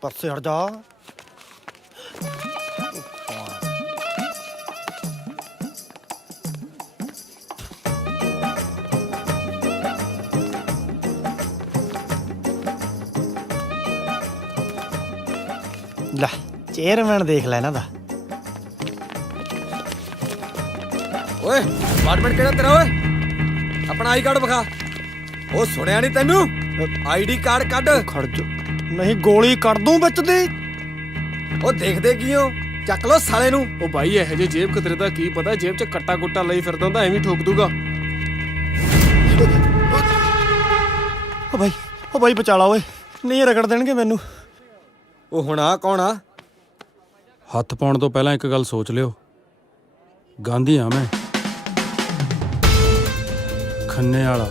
ਪਾਸੇ ਹਟ ਜਾ। ਲੈ ਚੇਅਰਮੈਨ ਦੇਖ ਲੈ ਇਹਨਾਂ ਦਾ। ਓਏ ਅਪਾਰਟਮੈਂਟ ਕਿਹੜਾ ਤੇਰਾ? ਓਏ ਆਪਣਾ ਆਈ ਕਾਰਡ ਵਿਖਾ। ਉਹ ਸੁਣਿਆ ਨਹੀਂ ਤੈਨੂੰ? ਆਈਡੀ ਕਾਰਡ ਕੱਢ। ਖੜ ਜਾ, ਨਹੀਂ ਗੋਲੀ ਕੱਢ ਦੂੰ ਵਿੱਚ ਦੀ। ਉਹ ਦੇਖਦੇ ਕੀ ਹੋ? ਚੱਕ ਲੋ ਸਾਲੇ ਨੂੰ। ਉਹ ਬਾਈ ਇਹੋ ਜਿਹੇ ਜੇਬ ਖਤਰੇ ਦਾ ਕੀ ਪਤਾ, ਜੇਬ 'ਚ ਕੱਟਾ ਕੁੱਟਾ ਲਈ ਫਿਰਦਾ ਹੁੰਦਾ, ਐਵੇਂ ਠੋਕ ਦੂਗਾ। ਉਹ ਬਾਈ ਬਚਾ ਲਾ ਓਏ, ਨਹੀਂ ਰਗੜ ਦੇਣਗੇ ਮੈਨੂੰ। ਉਹ ਹੁਣ ਆ ਕੌਣ ਆ? ਹੱਥ ਪਾਉਣ ਤੋਂ ਪਹਿਲਾਂ ਇੱਕ ਗੱਲ ਸੋਚ ਲਿਓ, ਗਾਂਧੀ ਆ ਮੈਂ, ਖੰਨੇ ਵਾਲਾ।